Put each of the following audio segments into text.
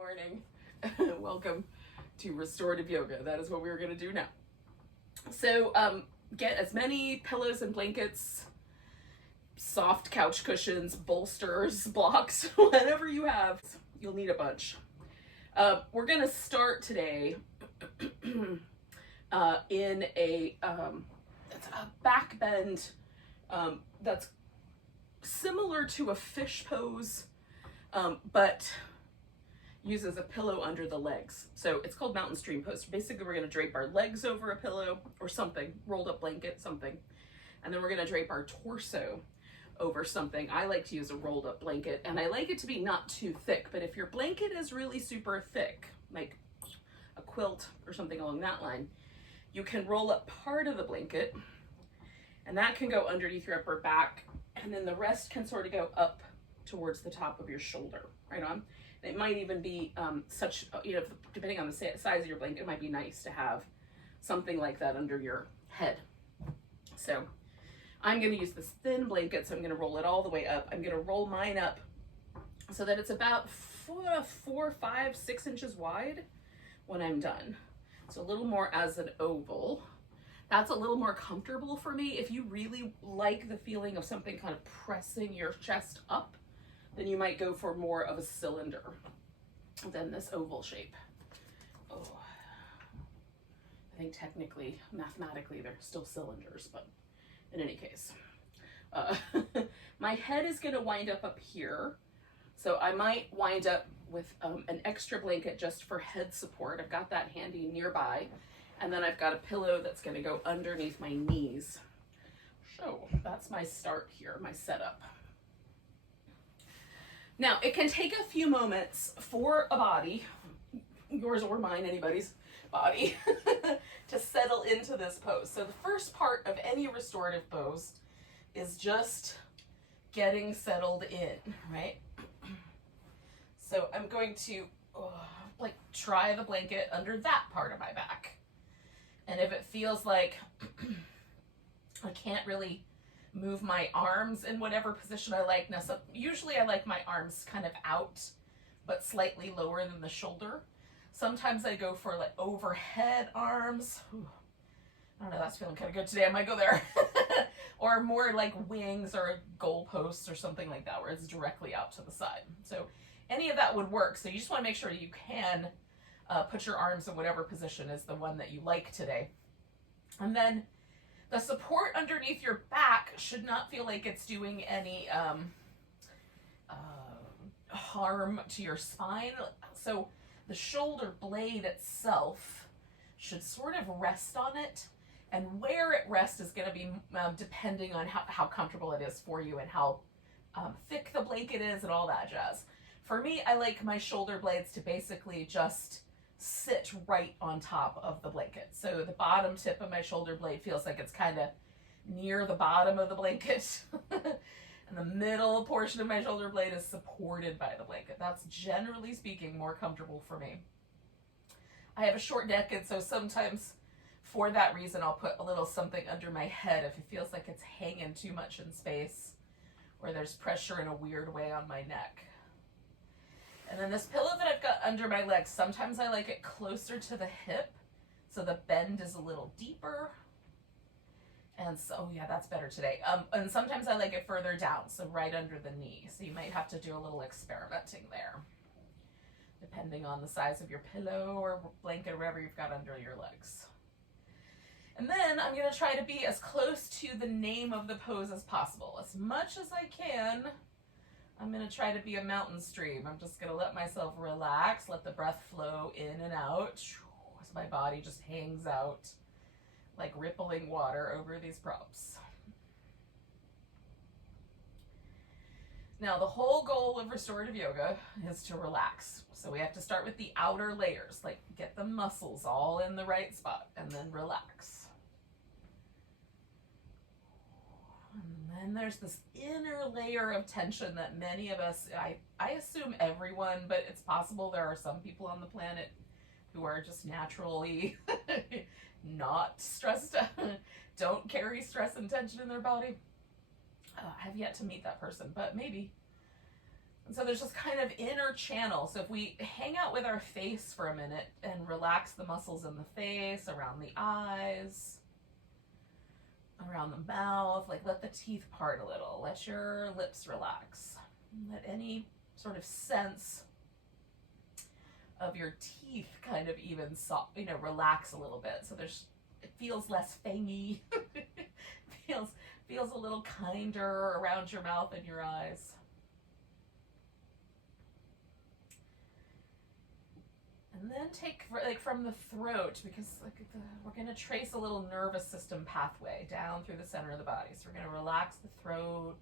morning. Welcome to Restorative Yoga. That is what we're going to do now. So get as many pillows and blankets, soft couch cushions, bolsters, blocks, whatever you have. You'll need a bunch. We're going to start today in a back bend that's similar to a fish pose, but uses a pillow under the legs. So it's called mountain stream pose. Basically, we're going to drape our legs over a pillow or something, rolled up blanket, something. And then we're going to drape our torso over something. I like to use a rolled up blanket, and I like it to be not too thick, but if your blanket is really super thick, like a quilt or something along that line, you can roll up part of the blanket, and that can go underneath your upper back, and then the rest can sort of go up towards the top of your shoulder, right on. It might even be depending on the size of your blanket, it might be nice to have something like that under your head. So I'm going to use this thin blanket, so I'm going to roll it all the way up. I'm going to roll mine up so that it's about 4, 5, 6 inches wide when I'm done. So a little more as an oval. That's a little more comfortable for me. If you really like the feeling of something kind of pressing your chest up, then you might go for more of a cylinder than this oval shape. Oh, I think technically, mathematically, they're still cylinders, but in any case. My head is going to wind up here, so I might wind up with an extra blanket just for head support. I've got that handy nearby, and then I've got a pillow that's going to go underneath my knees. So that's my start here, my setup. Now, it can take a few moments for a body, yours or mine, anybody's body, to settle into this pose. So the first part of any restorative pose is just getting settled in, right? So I'm going to try the blanket under that part of my back. And if it feels like I can't really move my arms in whatever position I like. Now, usually I like my arms kind of out, but slightly lower than the shoulder. Sometimes I go for like overhead arms. Ooh, I don't know, that's feeling kind of good today. I might go there. Or more like wings or goalposts or something like that, where it's directly out to the side. So any of that would work. So you just want to make sure you can put your arms in whatever position is the one that you like today. And then the support underneath your back should not feel like it's doing any harm to your spine. So the shoulder blade itself should sort of rest on it, and where it rests is going to be depending on how comfortable it is for you and how thick the blanket is and all that jazz. For me, I like my shoulder blades to basically just sit right on top of the blanket. So the bottom tip of my shoulder blade feels like it's kind of near the bottom of the blanket. And the middle portion of my shoulder blade is supported by the blanket. That's generally speaking more comfortable for me. I have a short neck, and so sometimes for that reason I'll put a little something under my head if it feels like it's hanging too much in space or there's pressure in a weird way on my neck. And then this pillow that I've got under my legs, sometimes I like it closer to the hip, so the bend is a little deeper. And so, yeah, that's better today. And sometimes I like it further down, so right under the knee. So you might have to do a little experimenting there, depending on the size of your pillow or blanket or whatever you've got under your legs. And then I'm going to try to be as close to the name of the pose as possible. As much as I can, I'm going to try to be a mountain stream. I'm just going to let myself relax, let the breath flow in and out as my body just hangs out like rippling water over these props. Now, the whole goal of restorative yoga is to relax. So we have to start with the outer layers, like get the muscles all in the right spot and then relax. And then there's this inner layer of tension that many of us, I assume everyone, but it's possible there are some people on the planet who are just naturally not stressed, don't carry stress and tension in their body. I have yet to meet that person, but maybe And so there's this kind of inner channel. So if we hang out with our face for a minute and relax the muscles in the face, around the eyes, around the mouth, like let the teeth part a little, let your lips relax, let any sort of sense of your teeth kind of even relax a little bit. So it feels less fangy. feels a little kinder around your mouth and your eyes. And then take from the throat, because we're going to trace a little nervous system pathway down through the center of the body. So we're going to relax the throat.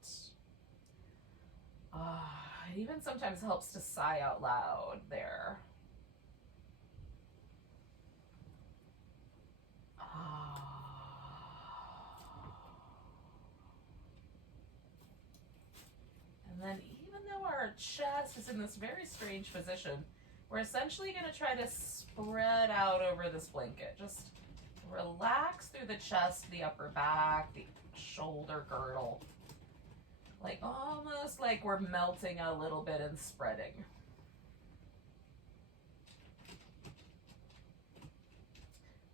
It even sometimes helps to sigh out loud there. And then even though our chest is in this very strange position, we're essentially going to try to spread out over this blanket. Just relax through the chest, the upper back, the shoulder girdle. Like almost like we're melting a little bit and spreading.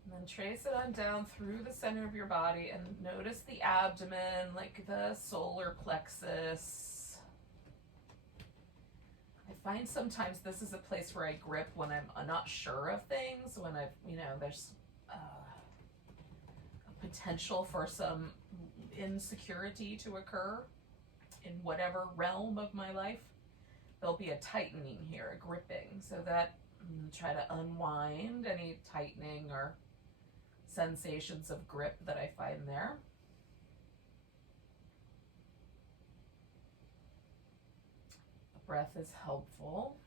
And then trace it on down through the center of your body and notice the abdomen, like the solar plexus. I find sometimes this is a place where I grip when I'm not sure of things, when there's a potential for some insecurity to occur in whatever realm of my life. There'll be a tightening here, a gripping, so that try to unwind any tightening or sensations of grip that I find there. Breath is helpful.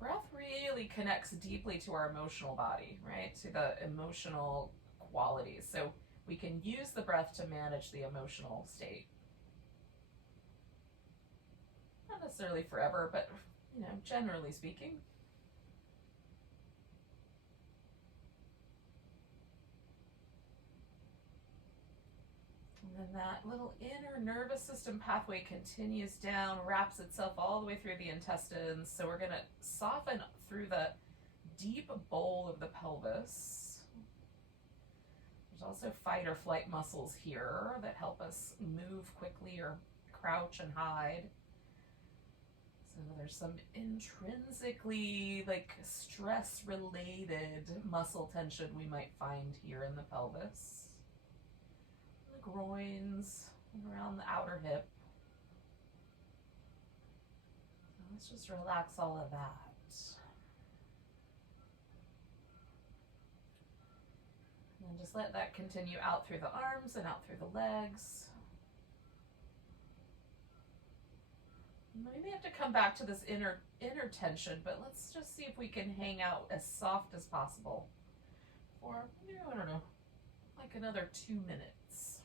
Breath really connects deeply to our emotional body, right? To the emotional qualities. So we can use the breath to manage the emotional state. Not necessarily forever, but generally speaking. And then that little inner nervous system pathway continues down, wraps itself all the way through the intestines. So we're going to soften through the deep bowl of the pelvis. There's also fight or flight muscles here that help us move quickly or crouch and hide. So there's some intrinsically stress-related muscle tension we might find here in the pelvis. Groins, around the outer hip. So let's just relax all of that. And then just let that continue out through the arms and out through the legs. We may have to come back to this inner tension, but let's just see if we can hang out as soft as possible for, I don't know, like another 2 minutes.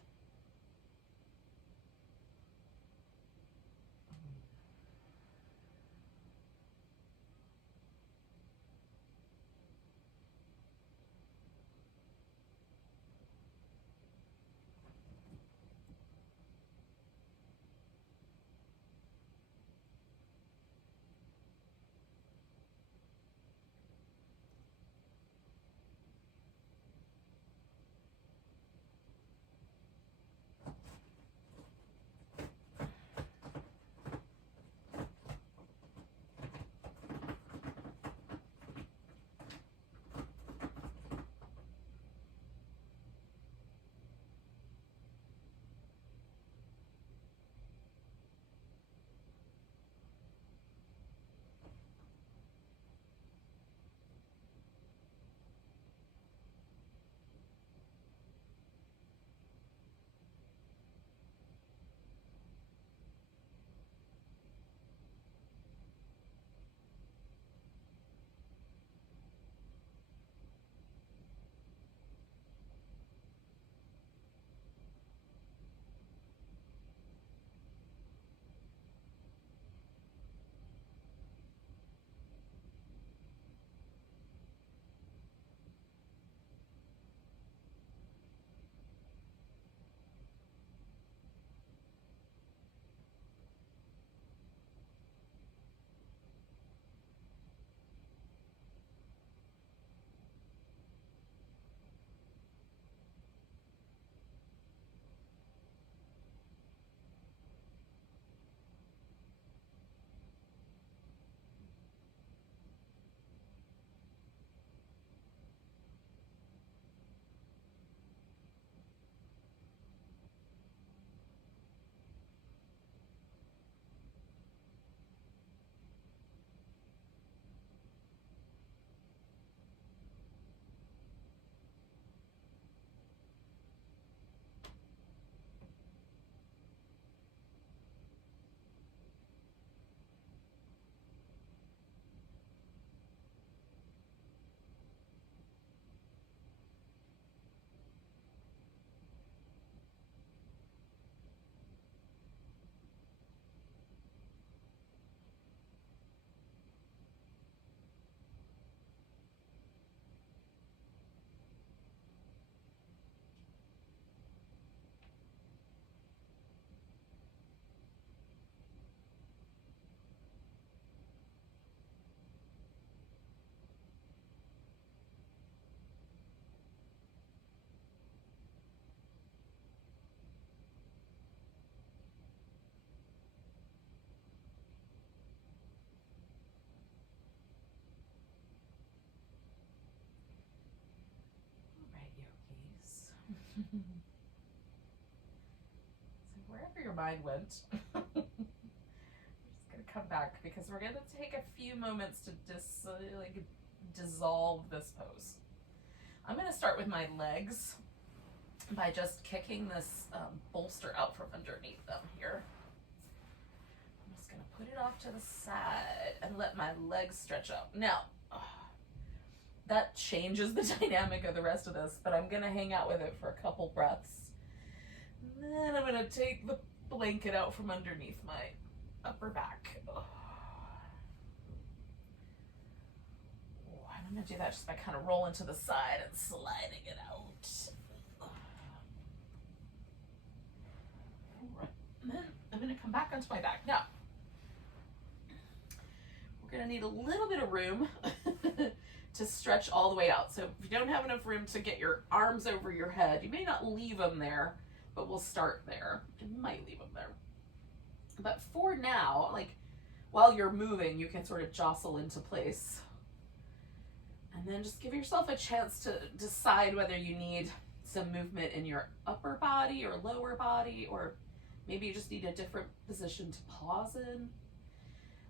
your mind went. I'm just gonna come back because we're gonna take a few moments to dissolve this pose. I'm gonna start with my legs by just kicking this bolster out from underneath them here. I'm just gonna put it off to the side and let my legs stretch out. Now, that changes the dynamic of the rest of this, but I'm gonna hang out with it for a couple breaths. And then I'm gonna take the blanket out from underneath my upper back. I'm gonna do that just by kind of rolling to the side and sliding it out. And then I'm gonna come back onto my back. Now, we're gonna need a little bit of room to stretch all the way out. So if you don't have enough room to get your arms over your head, you may not leave them there, but we'll start there. You might leave them there. But for now, like while you're moving, you can sort of jostle into place. And then just give yourself a chance to decide whether you need some movement in your upper body or lower body, or maybe you just need a different position to pause in.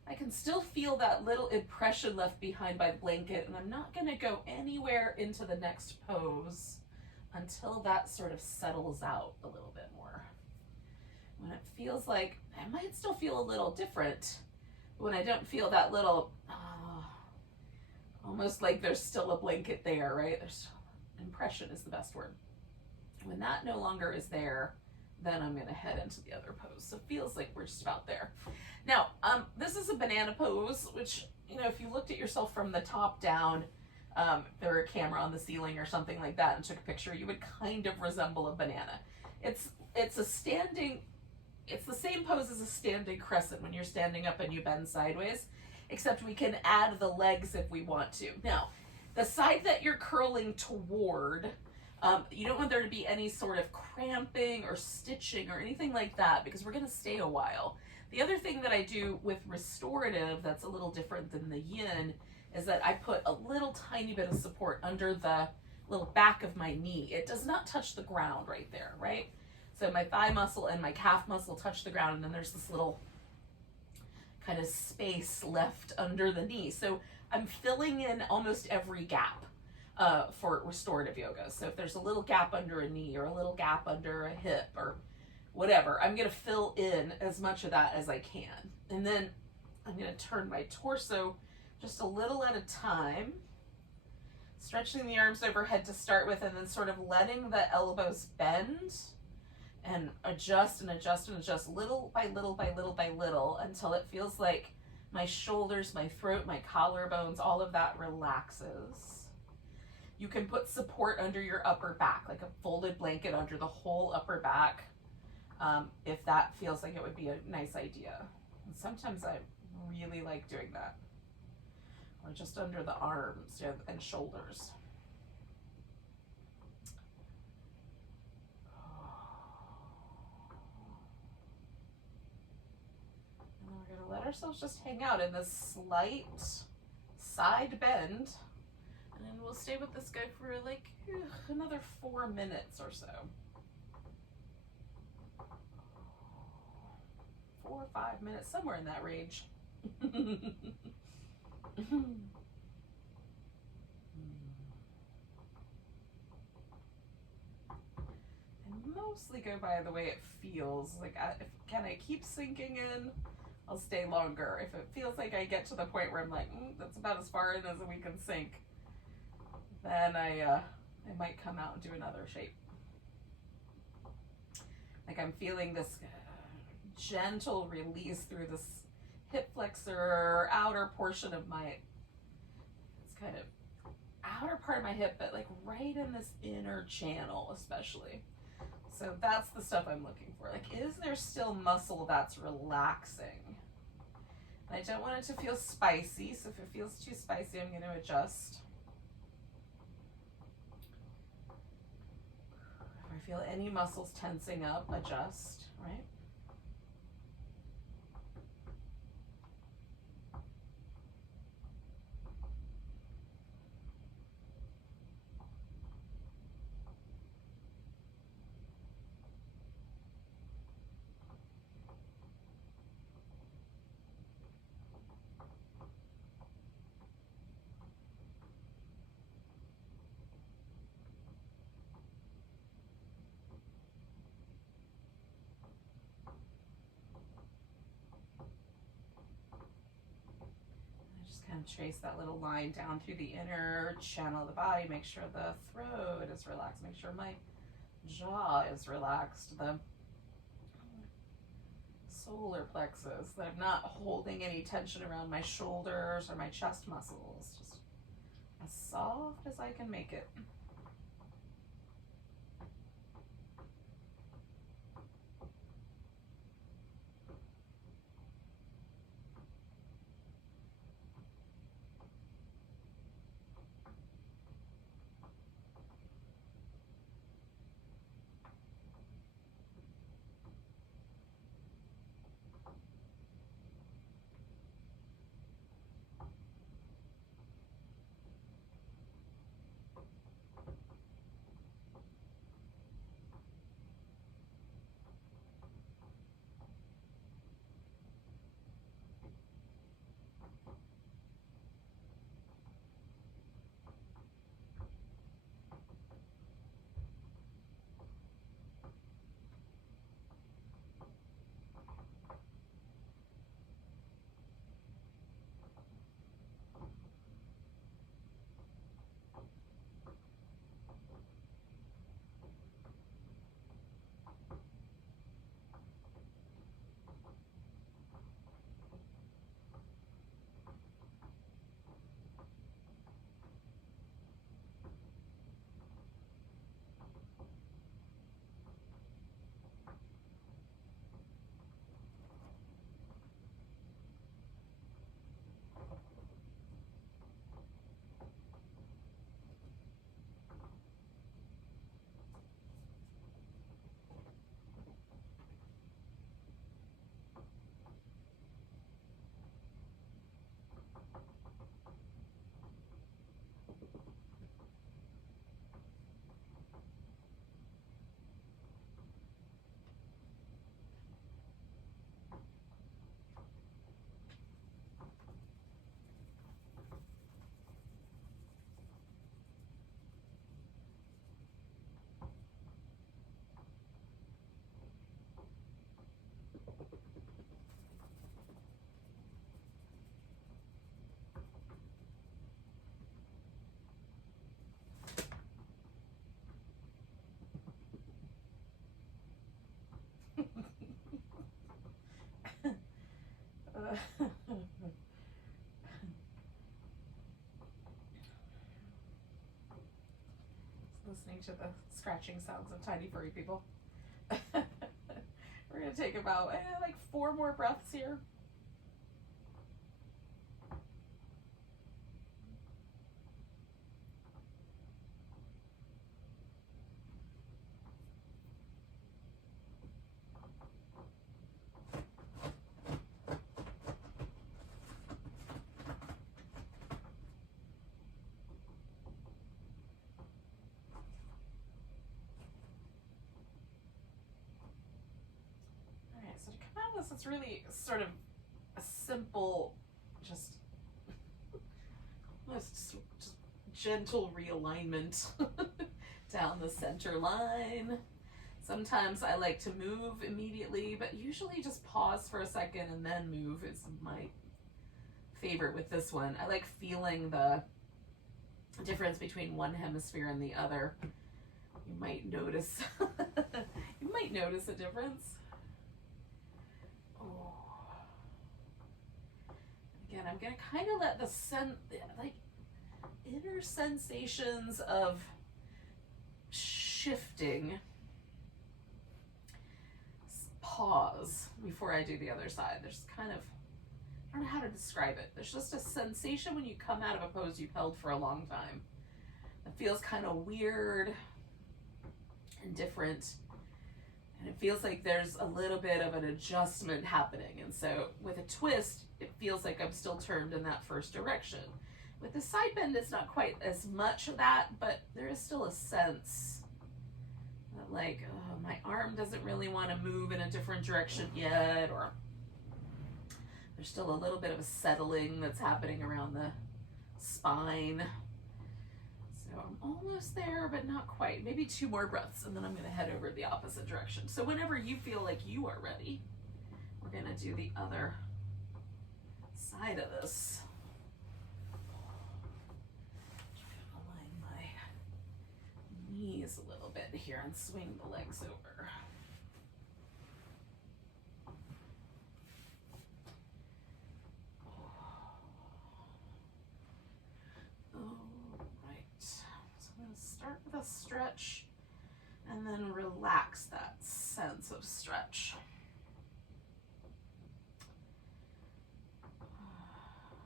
I can still feel that little impression left behind by the blanket, and I'm not going to go anywhere into the next pose until that sort of settles out a little bit more. When it feels like, I might still feel a little different, but when I don't feel that little, almost like there's still a blanket there, right? There's impression is the best word. When that no longer is there, then I'm going to head into the other pose. So it feels like we're just about there. Now, this is a banana pose, which, you know, if you looked at yourself from the top down, if there were a camera on the ceiling or something like that and took a picture, you would kind of resemble a banana. It's the same pose as a standing crescent when you're standing up and you bend sideways, except we can add the legs if we want to. Now, the side that you're curling toward, you don't want there to be any sort of cramping or stitching or anything like that, because we're going to stay a while. The other thing that I do with restorative that's a little different than the yin is that I put a little tiny bit of support under the little back of my knee. It does not touch the ground right there, right? So my thigh muscle and my calf muscle touch the ground, and then there's this little kind of space left under the knee. So I'm filling in almost every gap for restorative yoga. So if there's a little gap under a knee or a little gap under a hip or whatever, I'm going to fill in as much of that as I can. And then I'm going to turn my torso just a little at a time, stretching the arms overhead to start with, and then sort of letting the elbows bend and adjust and adjust and adjust little by little by little by little until it feels like my shoulders, my throat, my collarbones, all of that relaxes. You can put support under your upper back, like a folded blanket under the whole upper back, if that feels like it would be a nice idea. And sometimes I really like doing that. Or just under the arms and shoulders. And then we're going to let ourselves just hang out in this slight side bend. And then we'll stay with this guy for like another 4 minutes or so. 4 or 5 minutes, somewhere in that range. I mostly go by the way it feels. Like, can I keep sinking in? I'll stay longer. If it feels like I get to the point where I'm like, that's about as far in as we can sink, then I might come out and do another shape. Like I'm feeling this gentle release through this hip flexor, outer portion of my, it's kind of outer part of my hip, but like right in this inner channel especially. So that's the stuff I'm looking for. Like, is there still muscle that's relaxing? And I don't want it to feel spicy, so if it feels too spicy, I'm going to adjust. If I feel any muscles tensing up, adjust, right? And trace that little line down through the inner channel of the body. Make sure the throat is relaxed. Make sure my jaw is relaxed. The solar plexus, that I'm not holding any tension around my shoulders or my chest muscles. Just as soft as I can make it. Listening to the scratching sounds of tiny furry people. We're going to take about like 4 more breaths here. So to come out of this, it's really sort of a simple, just gentle realignment down the center line. Sometimes I like to move immediately, but usually just pause for a second and then move is my favorite with this one. I like feeling the difference between one hemisphere and the other. You might notice you might notice a difference. Again, I'm gonna kind of let the inner sensations of shifting pause before I do the other side. There's kind of, I don't know how to describe it. There's just a sensation when you come out of a pose you've held for a long time. It feels kind of weird and different. And it feels like there's a little bit of an adjustment happening. And so with a twist, it feels like I'm still turned in that first direction. With the side bend, it's not quite as much of that, but there is still a sense that like, oh, my arm doesn't really want to move in a different direction yet, or there's still a little bit of a settling that's happening around the spine. So I'm almost there, but not quite. Maybe 2 more breaths, and then I'm going to head over the opposite direction. So whenever you feel like you are ready, we're going to do the other side of this. knees a little bit here and swing the legs over. All right, so I'm going to start with a stretch and then relax that sense of stretch.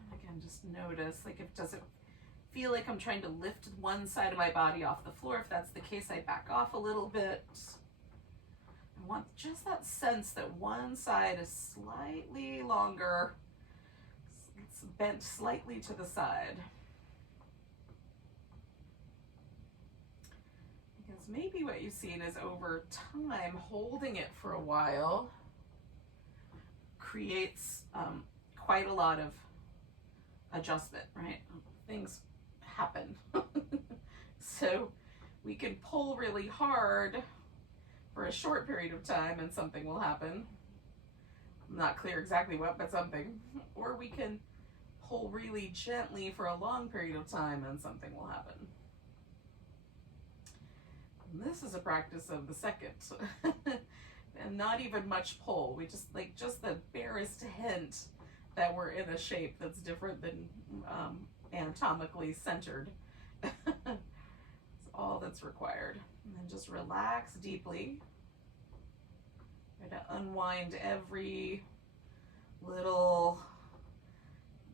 And again, just notice, like, if does it feel like I'm trying to lift one side of my body off the floor? If that's the case, I back off a little bit. I want just that sense that one side is slightly longer. It's bent slightly to the side. Because maybe what you've seen is over time, holding it for a while creates quite a lot of adjustment, right? Things happen. So we can pull really hard for a short period of time and something will happen. I'm not clear exactly what, but something. Or we can pull really gently for a long period of time and something will happen. And this is a practice of the second. And not even much pull. We just, like, just the barest hint that we're in a shape that's different than anatomically centered. That's all that's required. And then just relax deeply. Try to unwind every little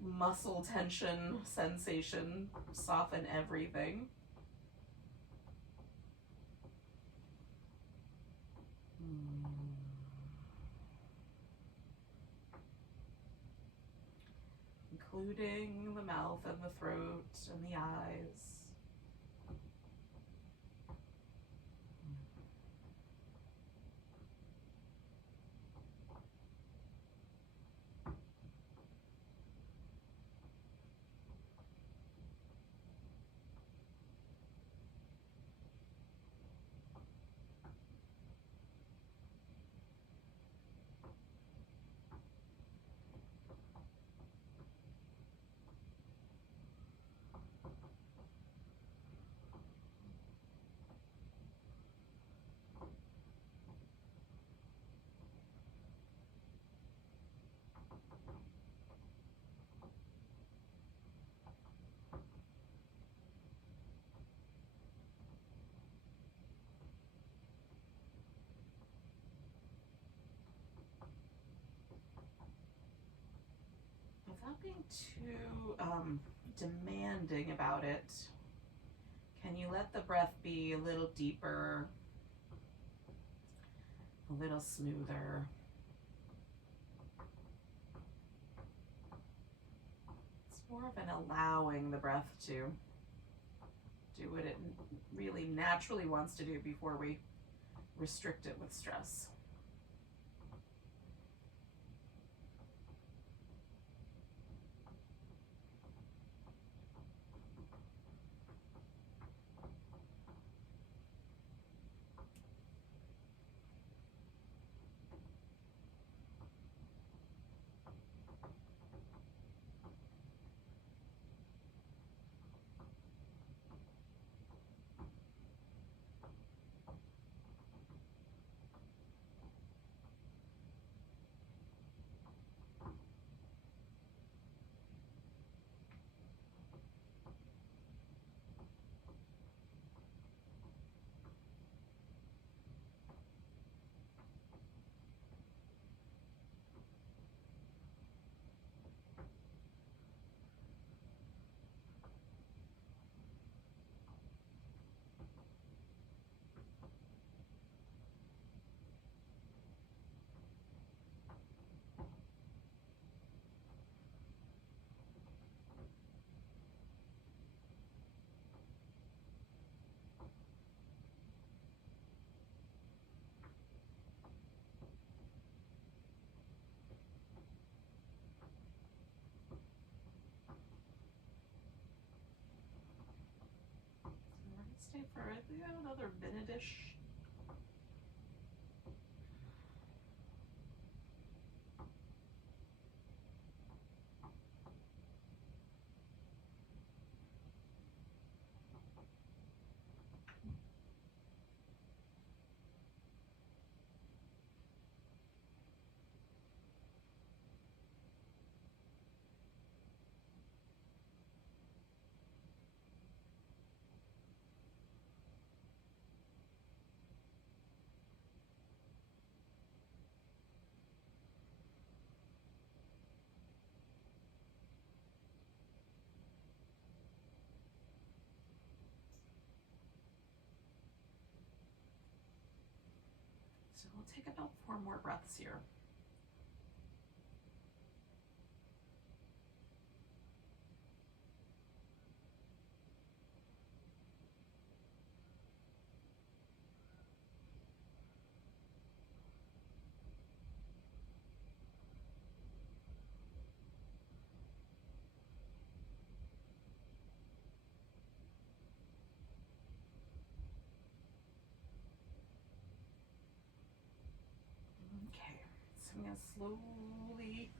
muscle tension sensation, soften everything. Including the mouth and the throat and the eyes. Without being too demanding about it, can you let the breath be a little deeper, a little smoother? It's more of an allowing the breath to do what it really naturally wants to do before we restrict it with stress. Stay for another minute-ish. we'll take about 4 more breaths here. Okay, so I'm going to slowly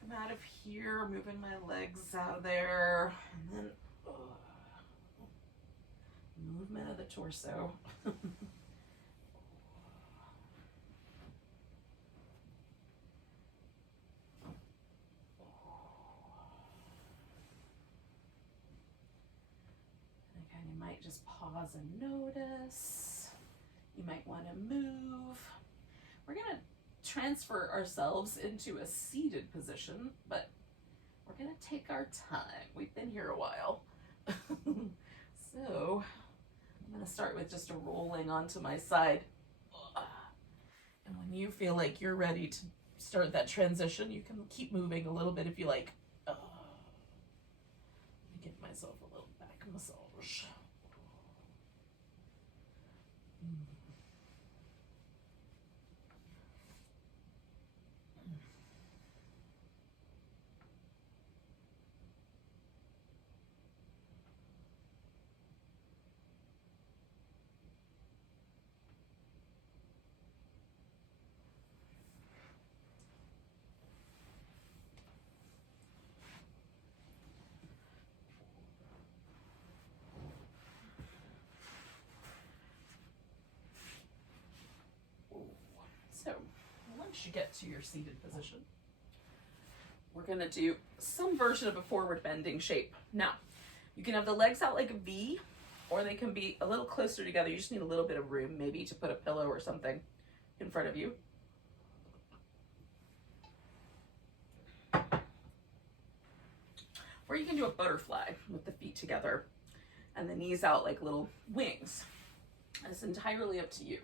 come out of here, moving my legs out of there, and then movement of the torso. And again, you might just pause and notice. You might want to move. We're going to transfer ourselves into a seated position, but we're going to take our time. We've been here a while. So I'm going to start with just a rolling onto my side. And when you feel like you're ready to start that transition, you can keep moving a little bit if you like. Let me give myself a little back massage. So once you get to your seated position, we're going to do some version of a forward bending shape. Now, you can have the legs out like a V, or they can be a little closer together. You just need a little bit of room, maybe to put a pillow or something in front of you. Or you can do a butterfly with the feet together and the knees out like little wings. It's entirely up to you.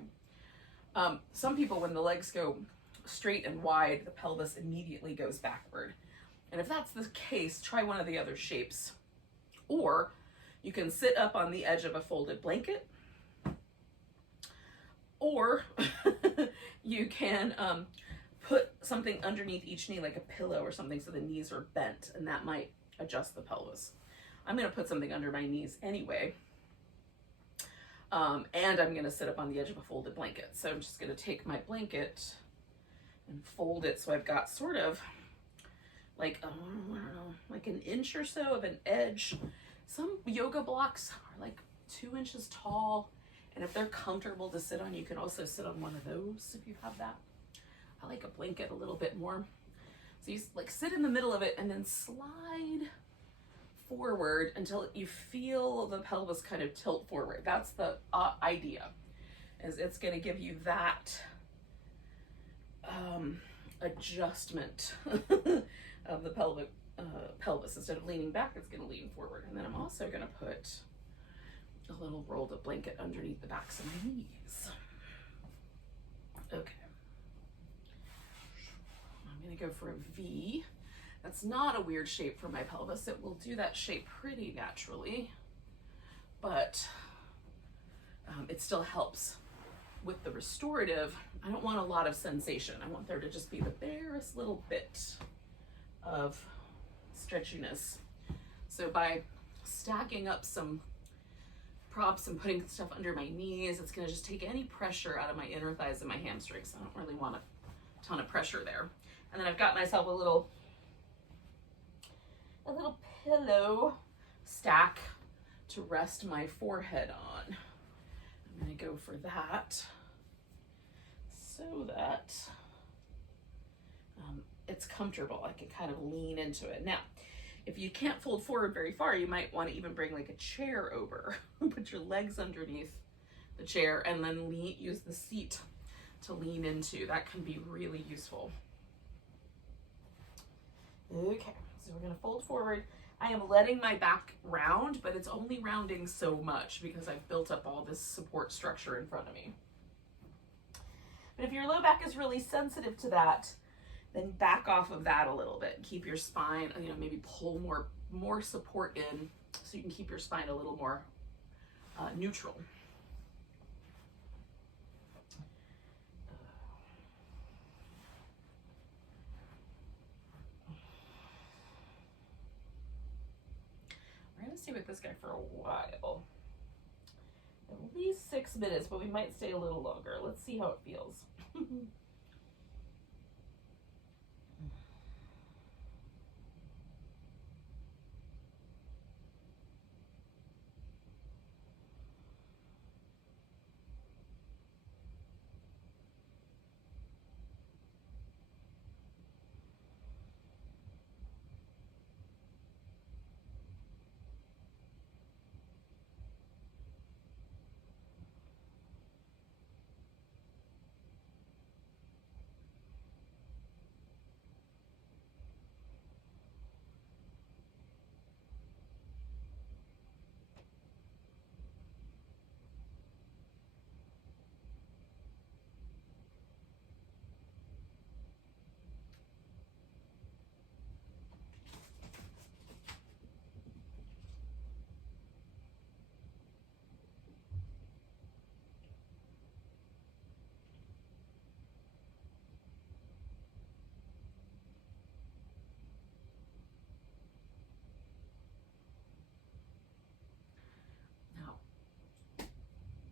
Some people, when the legs go straight and wide, the pelvis immediately goes backward. And if that's the case, try one of the other shapes. Or you can sit up on the edge of a folded blanket, or you can put something underneath each knee, like a pillow or something, so the knees are bent, and that might adjust the pelvis. I'm going to put something under my knees anyway. And I'm going to sit up on the edge of a folded blanket. So I'm just going to take my blanket and fold it so I've got sort of like, I don't know, like an inch or so of an edge. Some yoga blocks are like 2 inches tall. And if they're comfortable to sit on, you can also sit on one of those if you have that. I like a blanket a little bit more. So you like sit in the middle of it and then slide forward until you feel the pelvis kind of tilt forward. That's the idea, is it's going to give you that adjustment of the pelvis. Instead of leaning back, it's going to lean forward. And then I'm also going to put a little rolled up blanket underneath the backs of my knees. Okay. I'm going to go for a V. That's not a weird shape for my pelvis. It will do that shape pretty naturally, but it still helps with the restorative. I don't want a lot of sensation. I want there to just be the barest little bit of stretchiness. So by stacking up some props and putting stuff under my knees, it's going to just take any pressure out of my inner thighs and my hamstrings. I don't really want a ton of pressure there. And then I've got myself a little pillow stack to rest my forehead on. I'm going to go for that so that it's comfortable. I can kind of lean into it. Now, if you can't fold forward very far, you might want to even bring like a chair over. Put your legs underneath the chair and then use the seat to lean into. That can be really useful. Okay, so we're going to fold forward. I am letting my back round, but it's only rounding so much because I've built up all this support structure in front of me. But if your low back is really sensitive to that, then back off of that a little bit. Keep your spine, you know, maybe pull more support in so you can keep your spine a little more neutral. We're going to stay with this guy for a while. At least 6 minutes, but we might stay a little longer. Let's see how it feels.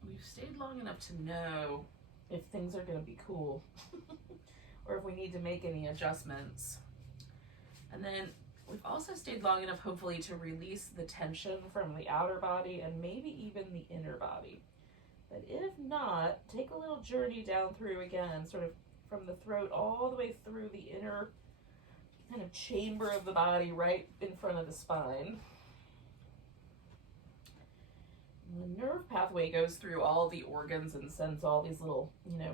We've stayed long enough to know if things are going to be cool or if we need to make any adjustments. And then we've also stayed long enough, hopefully, to release the tension from the outer body and maybe even the inner body. But if not, take a little journey down through again, sort of from the throat all the way through the inner kind of chamber of the body right in front of the spine. The nerve pathway goes through all the organs and sends all these little, you know,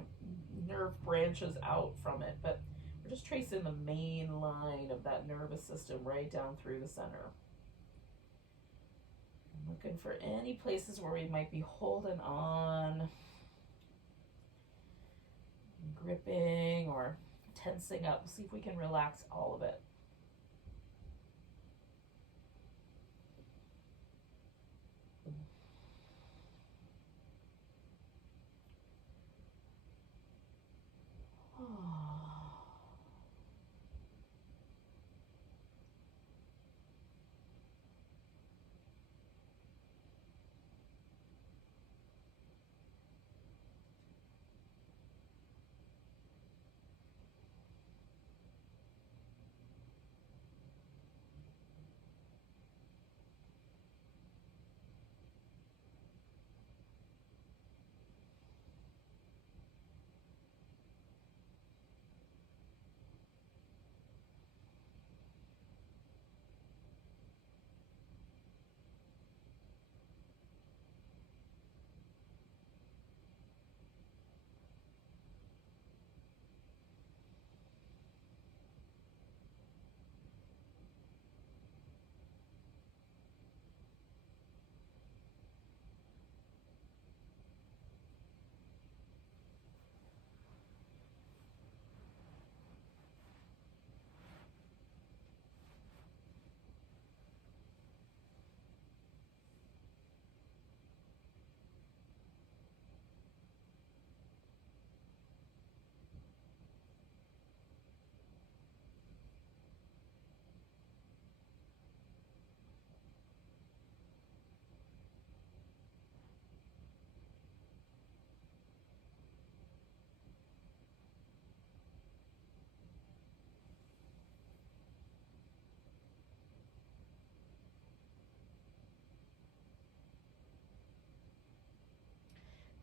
nerve branches out from it, but we're just tracing the main line of that nervous system right down through the center. I'm looking for any places where we might be holding on, gripping, or tensing up. See if we can relax all of it.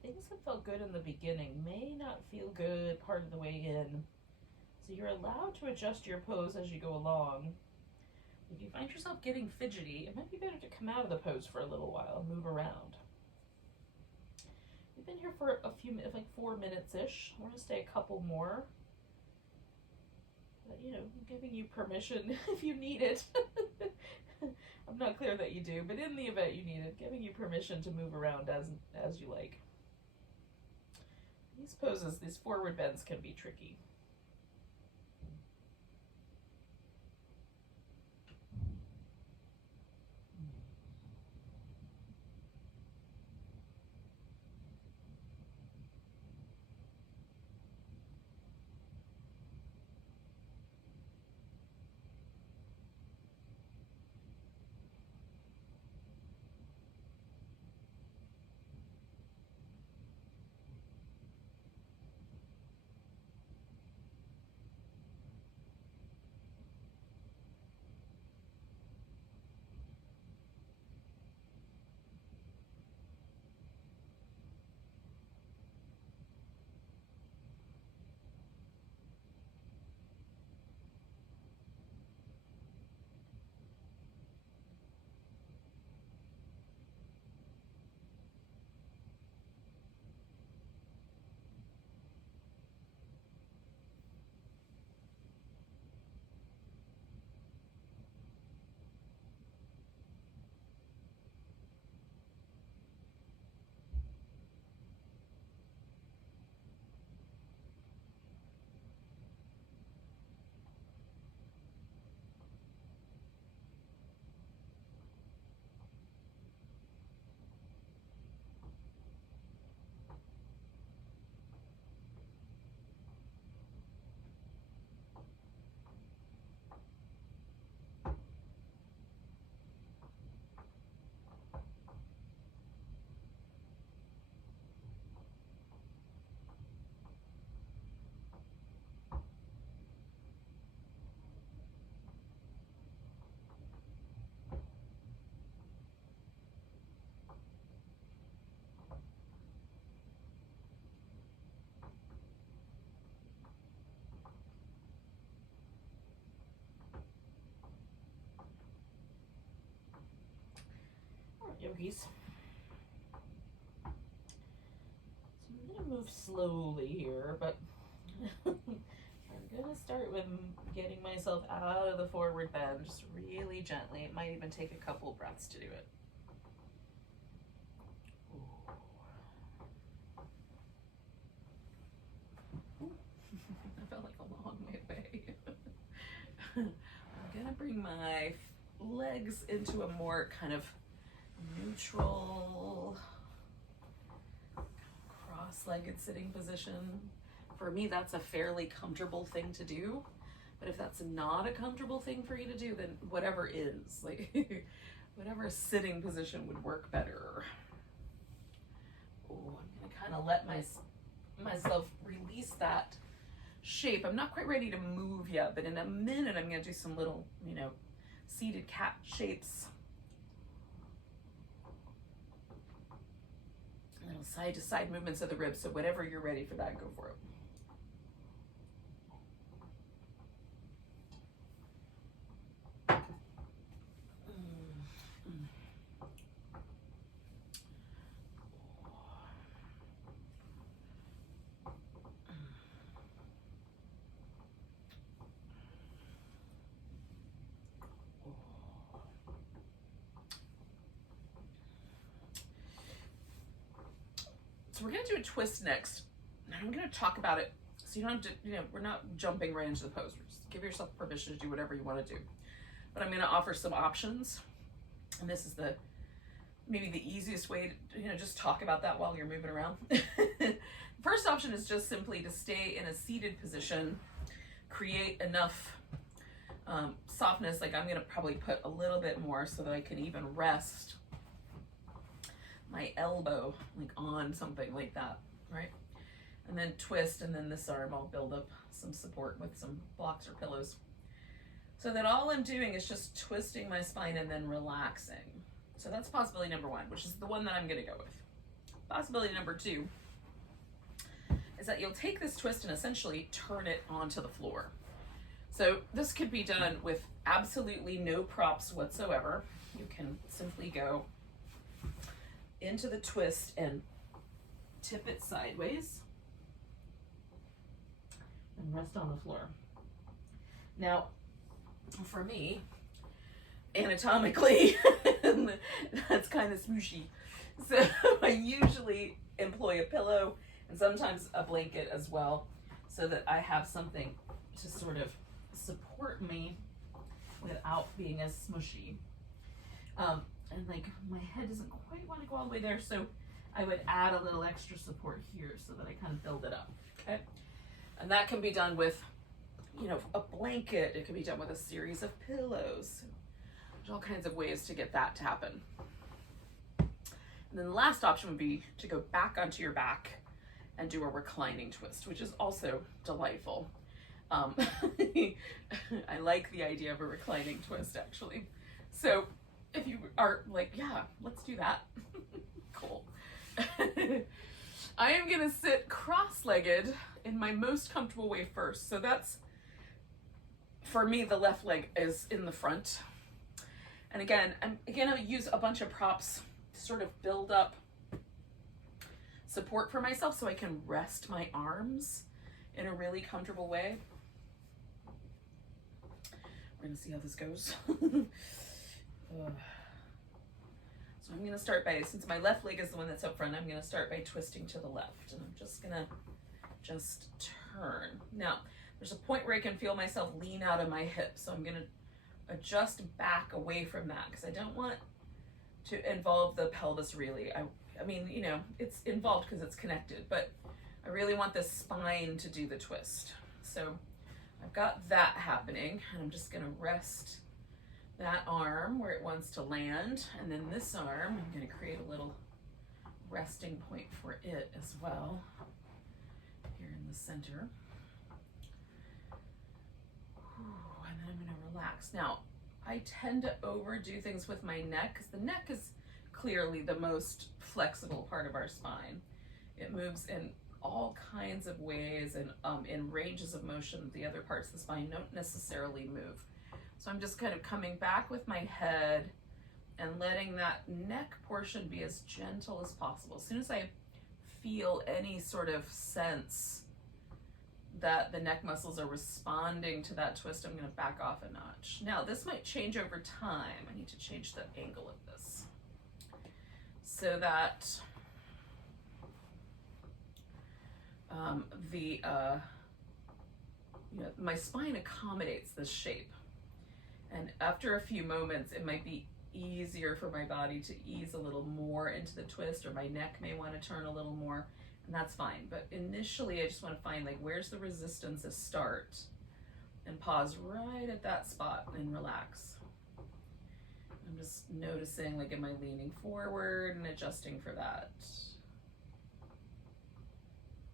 Things that felt good in the beginning may not feel good part of the way in. So you're allowed to adjust your pose as you go along. If you find yourself getting fidgety, it might be better to come out of the pose for a little while, move around. We've been here for a few minutes, like 4 minutes-ish. We're gonna stay a couple more. But, you know, I'm giving you permission if you need it. I'm not clear that you do, but in the event you need it, giving you permission to move around as you like. These poses, these forward bends can be tricky. Yogis. So I'm going to move slowly here, but I'm going to start with getting myself out of the forward bend, just really gently. It might even take a couple breaths to do it. That felt like a long way away. I'm going to bring my legs into a more kind of neutral cross-legged sitting position. For me, that's a fairly comfortable thing to do, but if that's not a comfortable thing for you to do, then whatever is, like whatever sitting position would work better. Oh, I'm gonna kind of let myself release that shape. I'm not quite ready to move yet, but in a minute I'm gonna do some little, seated cat shapes. Little side to side movements of the ribs. So whenever you're ready for that, go for it. So we're gonna do a twist next, and I'm gonna talk about it so you don't have to, we're not jumping right into the pose. Just give yourself permission to do whatever you want to do. But I'm gonna offer some options, and this is maybe the easiest way to, just talk about that while you're moving around. First option is just simply to stay in a seated position, create enough softness. Like I'm gonna probably put a little bit more so that I can even rest my elbow like on something like that, right? And then twist, and then this arm I'll build up some support with some blocks or pillows. So that all I'm doing is just twisting my spine and then relaxing. So that's possibility number one, which is the one that I'm gonna go with. Possibility number two is that you'll take this twist and essentially turn it onto the floor. So this could be done with absolutely no props whatsoever. You can simply go into the twist and tip it sideways and rest on the floor. Now, for me, anatomically, that's kind of smooshy. So I usually employ a pillow and sometimes a blanket as well, so that I have something to sort of support me without being as smushy. And like my head doesn't quite want to go all the way there, so I would add a little extra support here so that I kind of build it up, okay? And that can be done with, you know, a blanket. It can be done with a series of pillows. There's all kinds of ways to get that to happen. And then the last option would be to go back onto your back and do a reclining twist, which is also delightful. I like the idea of a reclining twist, actually. So if you are like, yeah, let's do that. Cool. I am gonna sit cross-legged in my most comfortable way first. So that's, for me, the left leg is in the front. And again, I'm gonna use a bunch of props to sort of build up support for myself so I can rest my arms in a really comfortable way. We're gonna see how this goes. So I'm gonna start by, since my left leg is the one that's up front, I'm gonna start by twisting to the left, and I'm just gonna turn. Now, there's a point where I can feel myself lean out of my hips, so I'm gonna adjust back away from that because I don't want to involve the pelvis really. I mean, you know, it's involved because it's connected, but I really want the spine to do the twist. So I've got that happening, and I'm just gonna rest that arm where it wants to land, and then this arm, I'm gonna create a little resting point for it as well, here in the center. And then I'm gonna relax. Now, I tend to overdo things with my neck, because the neck is clearly the most flexible part of our spine. It moves in all kinds of ways and in ranges of motion that the other parts of the spine don't necessarily move. So I'm just kind of coming back with my head and letting that neck portion be as gentle as possible. As soon as I feel any sort of sense that the neck muscles are responding to that twist, I'm gonna back off a notch. Now, this might change over time. I need to change the angle of this so that you know, my spine accommodates this shape. And after a few moments, it might be easier for my body to ease a little more into the twist, or my neck may want to turn a little more, and that's fine. But initially, I just want to find, like, where's the resistance to start, and pause right at that spot and relax. I'm just noticing, like, am I leaning forward and adjusting for that?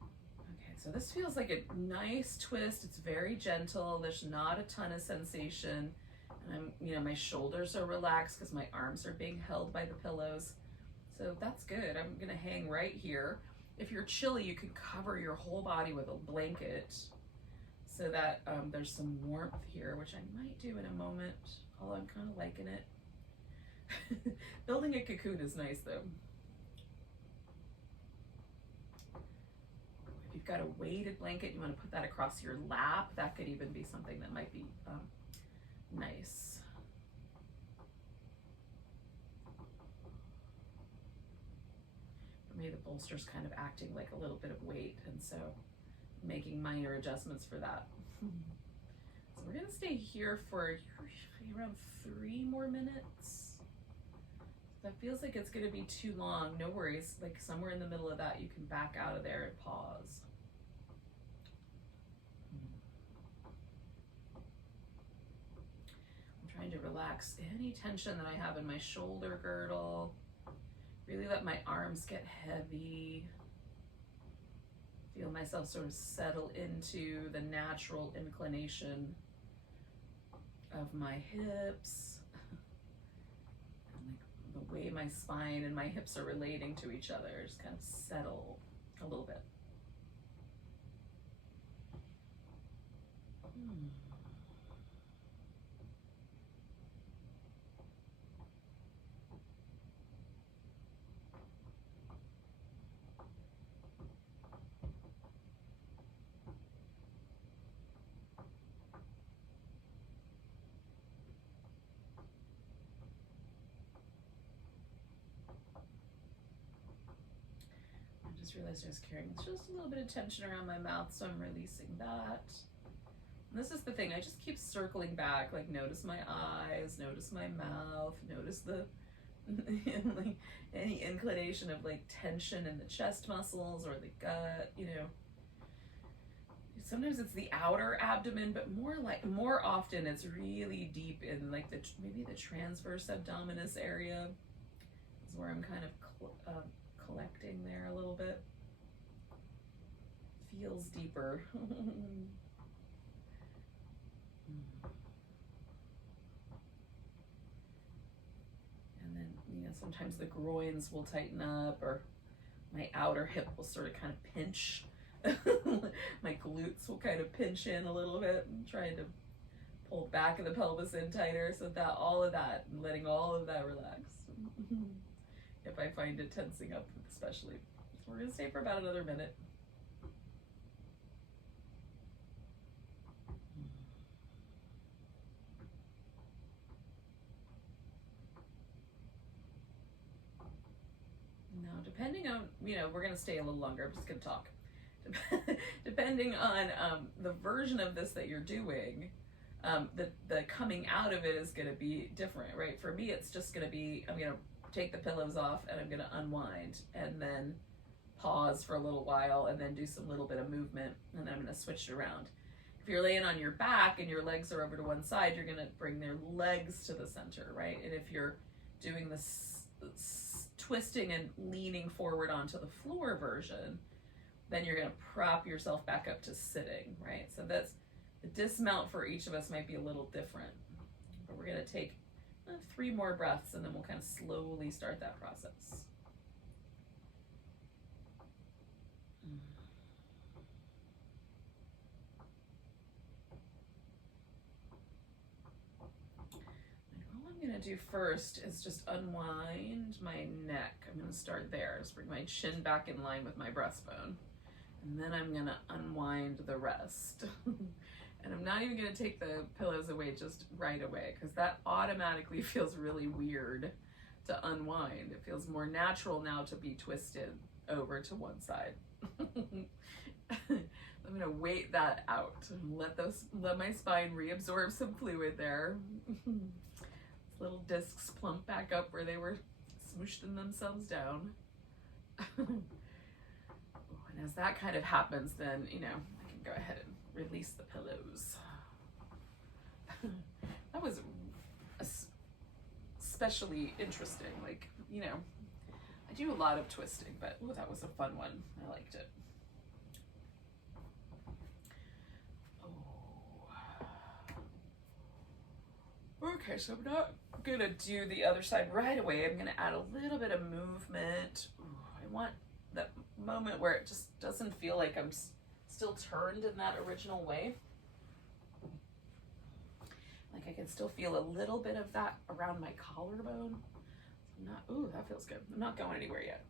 Okay, so this feels like a nice twist. It's very gentle. There's not a ton of sensation. And you know, my shoulders are relaxed because my arms are being held by the pillows. So that's good. I'm gonna hang right here. If you're chilly, you can cover your whole body with a blanket so that there's some warmth here, which I might do in a moment, although I'm kind of liking it. Building a cocoon is nice though. If you've got a weighted blanket, you want to put that across your lap. That could even be something that might be nice. For me, the bolster's kind of acting like a little bit of weight, and so making minor adjustments for that. So we're gonna stay here for around 3 more minutes. That feels like it's gonna be too long. No worries, like somewhere in the middle of that, you can back out of there and pause. Trying to relax any tension that I have in my shoulder girdle. Really let my arms get heavy. Feel myself sort of settle into the natural inclination of my hips. And like the way my spine and my hips are relating to each other, just kind of settle a little bit. just realized I was carrying just a little bit of tension around my mouth, so I'm releasing that. And this is the thing, I just keep circling back, like notice my eyes, notice my mouth, notice the like any inclination of like tension in the chest muscles or the gut, you know. Sometimes it's the outer abdomen, but more often it's really deep in like maybe the transverse abdominis area is where I'm kind of collecting there a little bit. Feels deeper. And then, you know, sometimes the groins will tighten up, or my outer hip will sort of kind of pinch. My glutes will kind of pinch in a little bit, and trying to pull back of the pelvis in tighter, so that all of that, letting all of that relax. If I find it tensing up, especially. So we're gonna stay for about another minute. Now, depending on, you know, we're gonna stay a little longer, I'm just gonna talk. Depending on the version of this that you're doing, the coming out of it is going to be different, right? For me, it's just going to be, I'm going to take the pillows off and I'm going to unwind and then pause for a little while and then do some little bit of movement, and then I'm going to switch it around. If you're laying on your back and your legs are over to one side, you're going to bring their legs to the center, right? And if you're doing this twisting and leaning forward onto the floor version, then you're going to prop yourself back up to sitting, right? So that's the dismount for each of us might be a little different, but we're going to take 3 more breaths and then we'll kind of slowly start that process. And all I'm going to do first is just unwind my neck. I'm going to start there. Just bring my chin back in line with my breastbone. And then I'm gonna unwind the rest. And I'm not even gonna take the pillows away just right away, because that automatically feels really weird to unwind. It feels more natural now to be twisted over to one side. I'm gonna wait that out and let my spine reabsorb some fluid there. Little discs plump back up where they were smooshing themselves down. And as that kind of happens, then, you know, I can go ahead and release the pillows. That was especially interesting. Like, you know, I do a lot of twisting, but ooh, that was a fun one. I liked it. Oh. Okay, so I'm not gonna do the other side right away. I'm gonna add a little bit of movement. Ooh, I want that moment where it just doesn't feel like I'm still turned in that original way. Like I can still feel a little bit of that around my collarbone. I'm not, ooh, that feels good. I'm not going anywhere yet.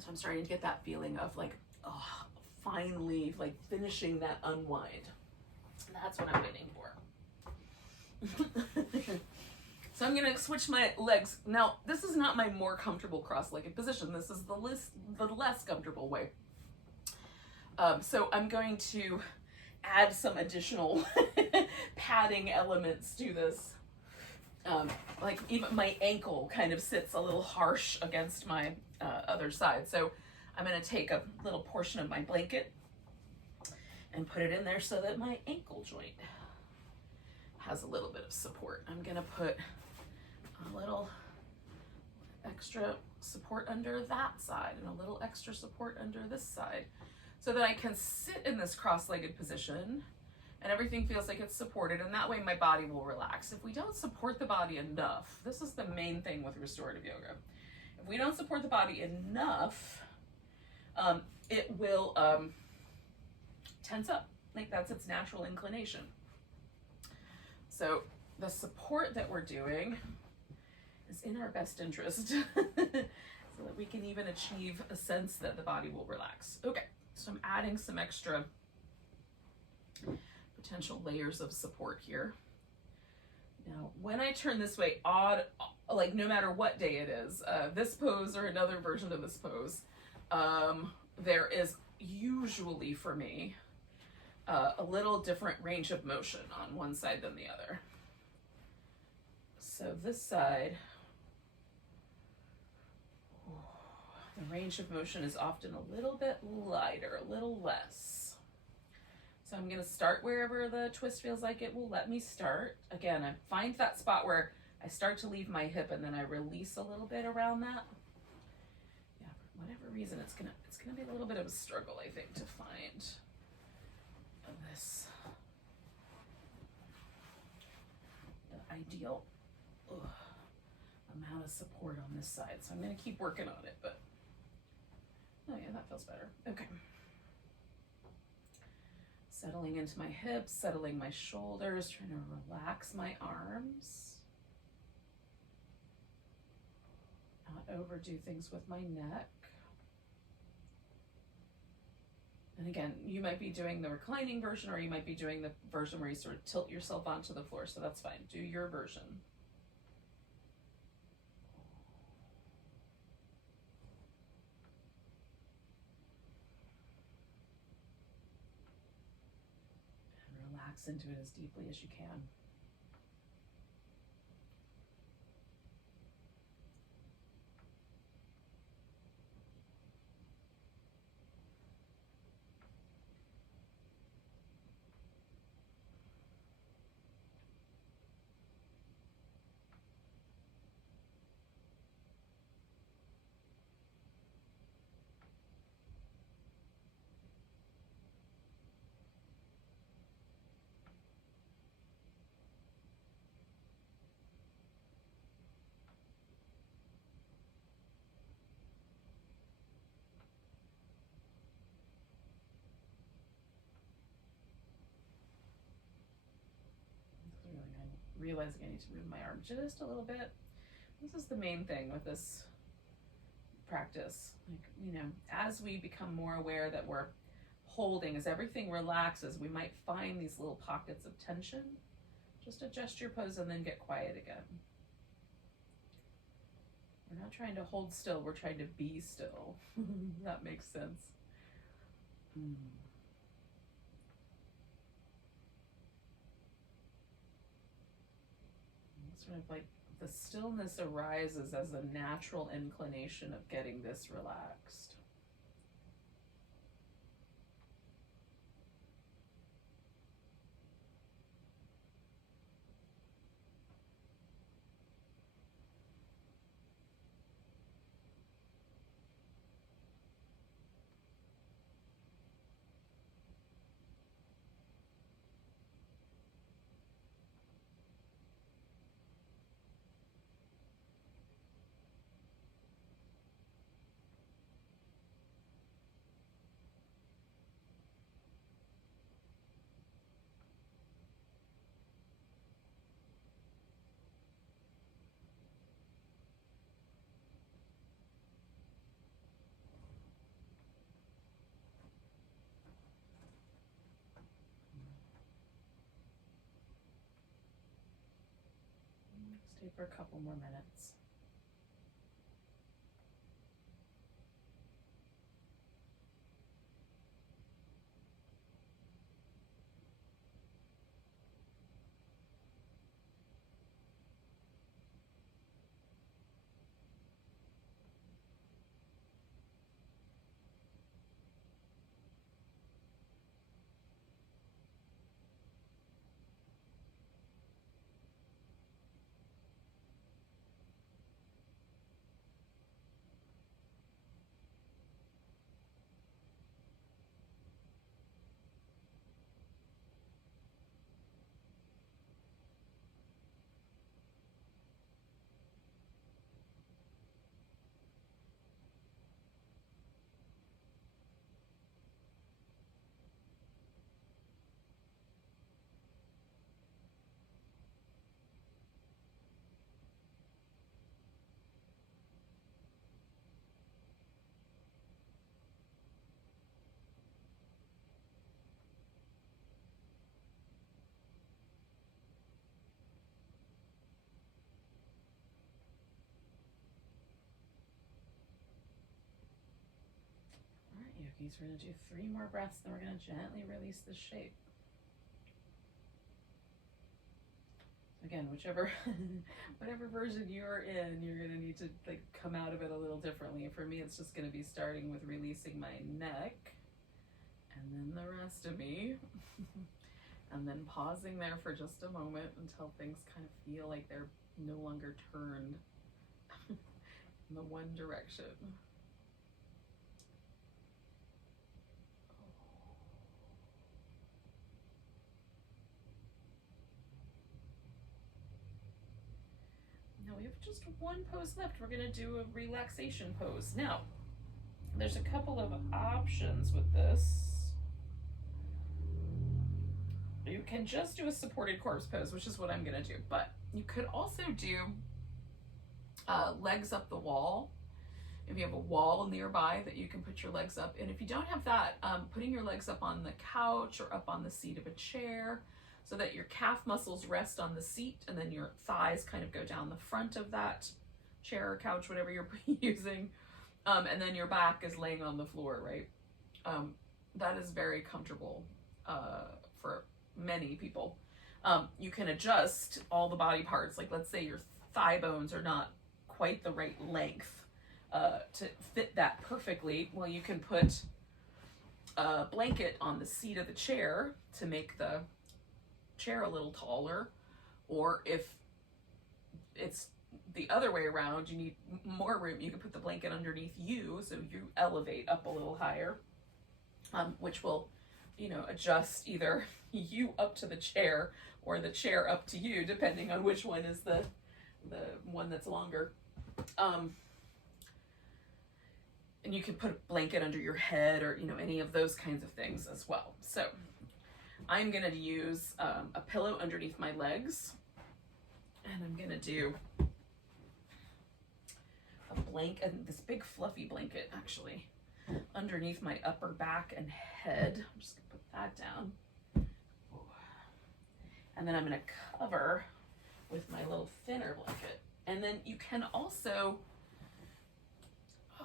So I'm starting to get that feeling of like, oh, finally, like finishing that unwind. That's what I'm waiting for. So I'm gonna switch my legs. Now, this is not my more comfortable cross-legged position. This is the less comfortable way. So I'm going to add some additional padding elements to this. Like even my ankle kind of sits a little harsh against my other side. So I'm going to take a little portion of my blanket and put it in there so that my ankle joint has a little bit of support. I'm going to put a little extra support under that side and a little extra support under this side so that I can sit in this cross-legged position and everything feels like it's supported, and that way my body will relax. If we don't support the body enough, this is the main thing with restorative yoga. If we don't support the body enough, it will tense up. Like that's its natural inclination. So the support that we're doing is in our best interest. so that we can even achieve a sense that the body will relax. Okay, so I'm adding some extra potential layers of support here. Now, when I turn this way, like no matter what day it is, this pose or another version of this pose, there is usually for me a little different range of motion on one side than the other. So this side, the range of motion is often a little bit lighter, a little less. So I'm gonna start wherever the twist feels like it will let me start. Again, I find that spot where I start to leave my hip and then I release a little bit around that. Yeah, for whatever reason, it's gonna be a little bit of a struggle, I think, to find this, the ideal amount of support on this side. So I'm gonna keep working on it, but oh yeah, that feels better. Okay. Settling into my hips, settling my shoulders, trying to relax my arms. Not overdo things with my neck. And again, you might be doing the reclining version, or you might be doing the version where you sort of tilt yourself onto the floor, so that's fine. Do your version. And relax into it as deeply as you can. Realizing I need to move my arm just a little bit. This is the main thing with this practice. Like, you know, as we become more aware that we're holding, as everything relaxes, we might find these little pockets of tension. Just adjust your pose and then get quiet again. We're not trying to hold still, we're trying to be still. That makes sense. Sort of like the stillness arises as a natural inclination of getting this relaxed. Stay for a couple more minutes. yogis. We're going to do 3 more breaths, then we're going to gently release the shape. Again, whichever whatever version you're in, you're going to need to like come out of it a little differently. For me, it's just going to be starting with releasing my neck and then the rest of me. And then pausing there for just a moment until things kind of feel like they're no longer turned in the one direction. Now we have just one pose left. We're going to do a relaxation pose. Now, there's a couple of options with this. You can just do a supported corpse pose, which is what I'm going to do, but you could also do legs up the wall. If you have a wall nearby that you can put your legs up, and if you don't have that, putting your legs up on the couch or up on the seat of a chair so that your calf muscles rest on the seat and then your thighs kind of go down the front of that chair or couch, whatever you're using, and then your back is laying on the floor, right? That is very comfortable for many people. You can adjust all the body parts, like let's say your thigh bones are not quite the right length to fit that perfectly. Well, you can put a blanket on the seat of the chair to make the chair a little taller, or if it's the other way around, you need more room, you can put the blanket underneath you so you elevate up a little higher, which will, you know, adjust either you up to the chair or the chair up to you, depending on which one is the one that's longer. And you can put a blanket under your head or, you know, any of those kinds of things as well. So I'm going to use a pillow underneath my legs, and I'm going to do a blanket, this big fluffy blanket actually, underneath my upper back and head. I'm just going to put that down. And then I'm going to cover with my little thinner blanket. And then you can also,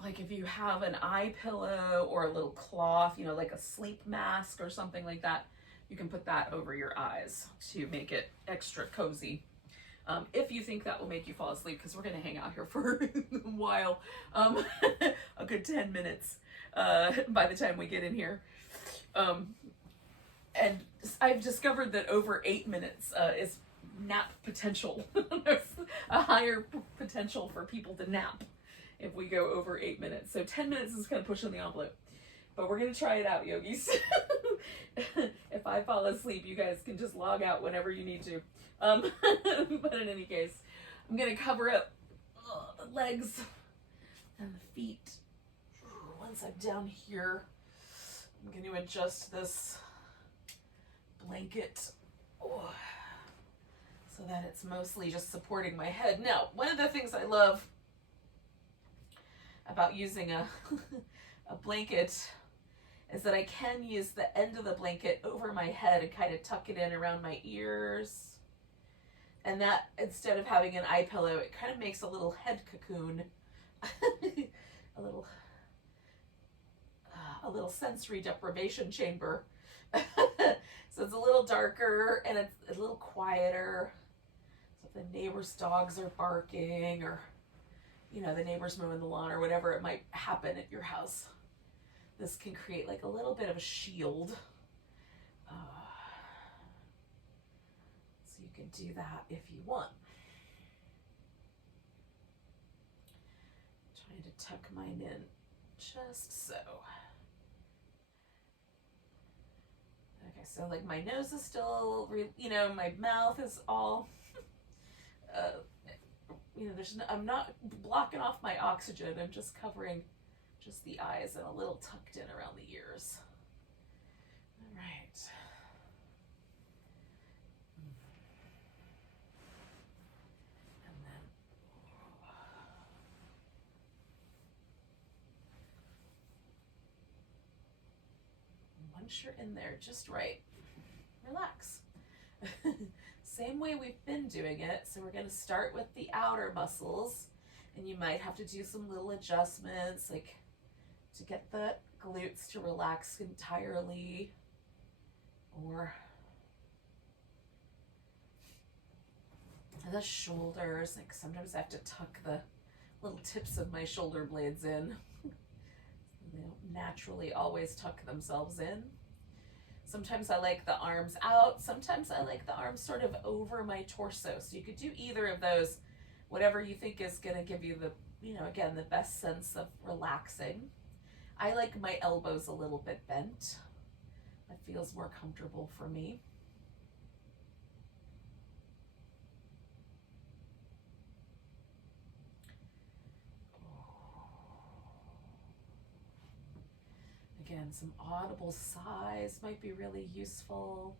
like if you have an eye pillow or a little cloth, you know, like a sleep mask or something like that, you can put that over your eyes to make it extra cozy. If you think that will make you fall asleep, because we're going to hang out here for a while, a good 10 minutes by the time we get in here. And I've discovered that over 8 minutes is nap potential. There's a higher potential for people to nap if we go over 8 minutes. So 10 minutes is kind of pushing the envelope. But we're going to try it out, yogis. If I fall asleep, you guys can just log out whenever you need to. But in any case, I'm going to cover up the legs and the feet. Once I'm down here, I'm going to adjust this blanket so that it's mostly just supporting my head. Now, one of the things I love about using a blanket is that I can use the end of the blanket over my head and kind of tuck it in around my ears. And that, instead of having an eye pillow, it kind of makes a little head cocoon, a little sensory deprivation chamber. So it's a little darker and it's a little quieter. So if the neighbor's dogs are barking, or, you know, the neighbor's mowing the lawn, or whatever it might happen at your house, this can create like a little bit of a shield. So you can do that if you want. I'm trying to tuck mine in just so. Okay, so like my nose is still, you know, my mouth is all, you know, I'm not blocking off my oxygen. I'm just covering just the eyes and a little tucked in around the ears. All right. And then once you're in there just right, relax. Same way we've been doing it. So we're going to start with the outer muscles, and you might have to do some little adjustments, like to get the glutes to relax entirely, or the shoulders. Like sometimes I have to tuck the little tips of my shoulder blades in. They don't naturally always tuck themselves in. Sometimes I like the arms out. Sometimes I like the arms sort of over my torso. So you could do either of those, whatever you think is going to give you the, again, the best sense of relaxing. I like my elbows a little bit bent. That feels more comfortable for me. Again, some audible sighs might be really useful.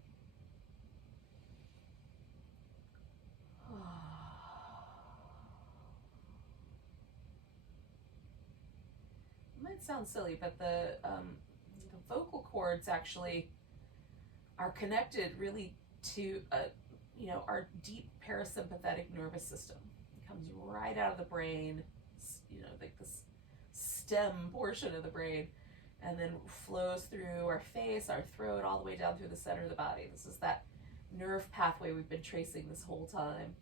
It might sound silly, but the vocal cords actually are connected really to our deep parasympathetic nervous system. It comes right out of the brain, like this stem portion of the brain, and then flows through our face, our throat, all the way down through the center of the body. This is that nerve pathway we've been tracing this whole time.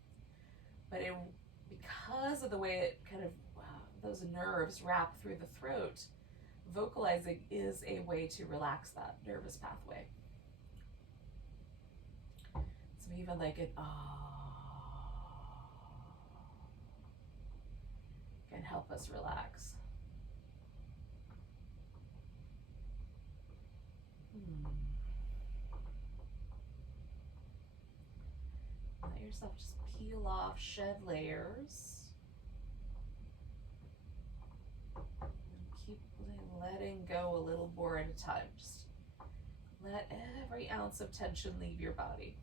But because of the way it kind of, those nerves wrap through the throat, vocalizing is a way to relax that nervous pathway. So even like an can help us relax. Let yourself just peel off, shed layers. And keep letting go a little more at a time. Just let every ounce of tension leave your body.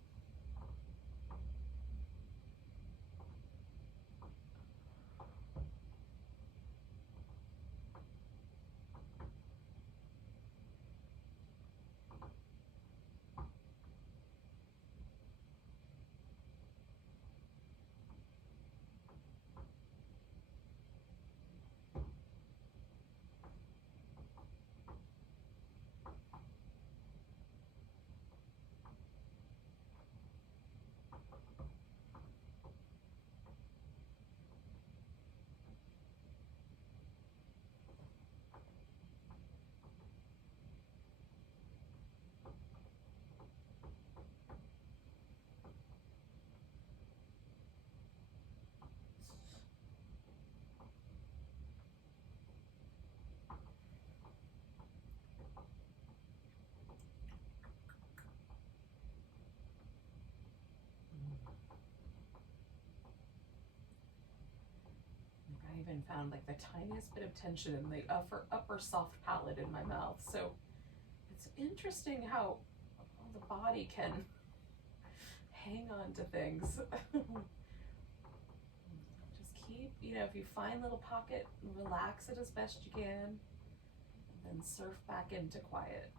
I even found like the tiniest bit of tension in the upper soft palate in my mouth. So it's interesting how the body can hang on to things. Just keep, if you find a little pocket, relax it as best you can, and then surf back into quiet.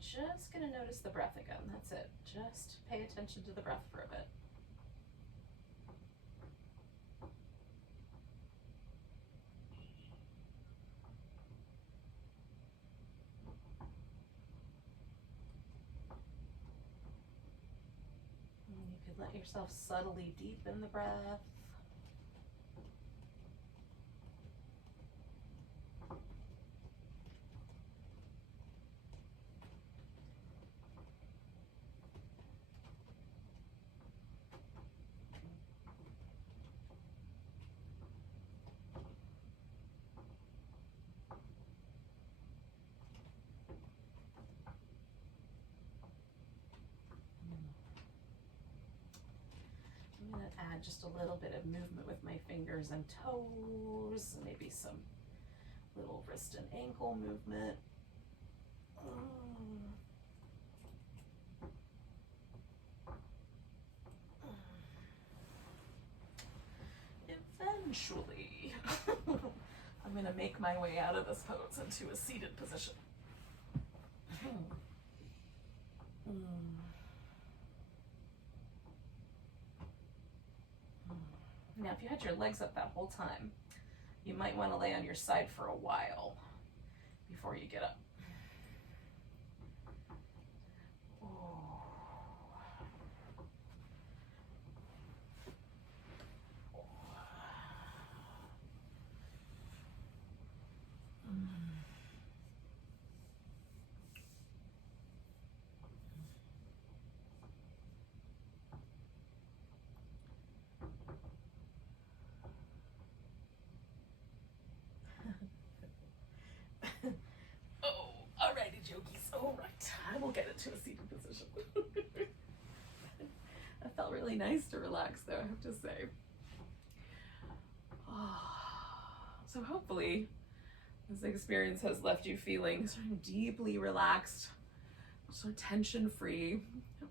just going to notice the breath again. That's it. Just pay attention to the breath for a bit. And you could let yourself subtly deepen the breath. I'm going to add just a little bit of movement with my fingers and toes, maybe some little wrist and ankle movement. Eventually, I'm going to make my way out of this pose into a seated position. Now, if you had your legs up that whole time, you might want to lay on your side for a while before you get up. All right, I will get it to a seated position. That felt really nice to relax though, I have to say. So hopefully this experience has left you feeling sort of deeply relaxed, sort of tension-free.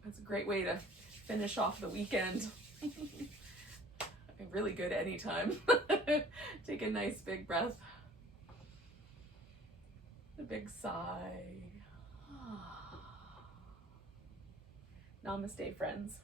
It's a great way to finish off the weekend. Really good anytime. Take a nice big breath. A big sigh. Namaste, friends.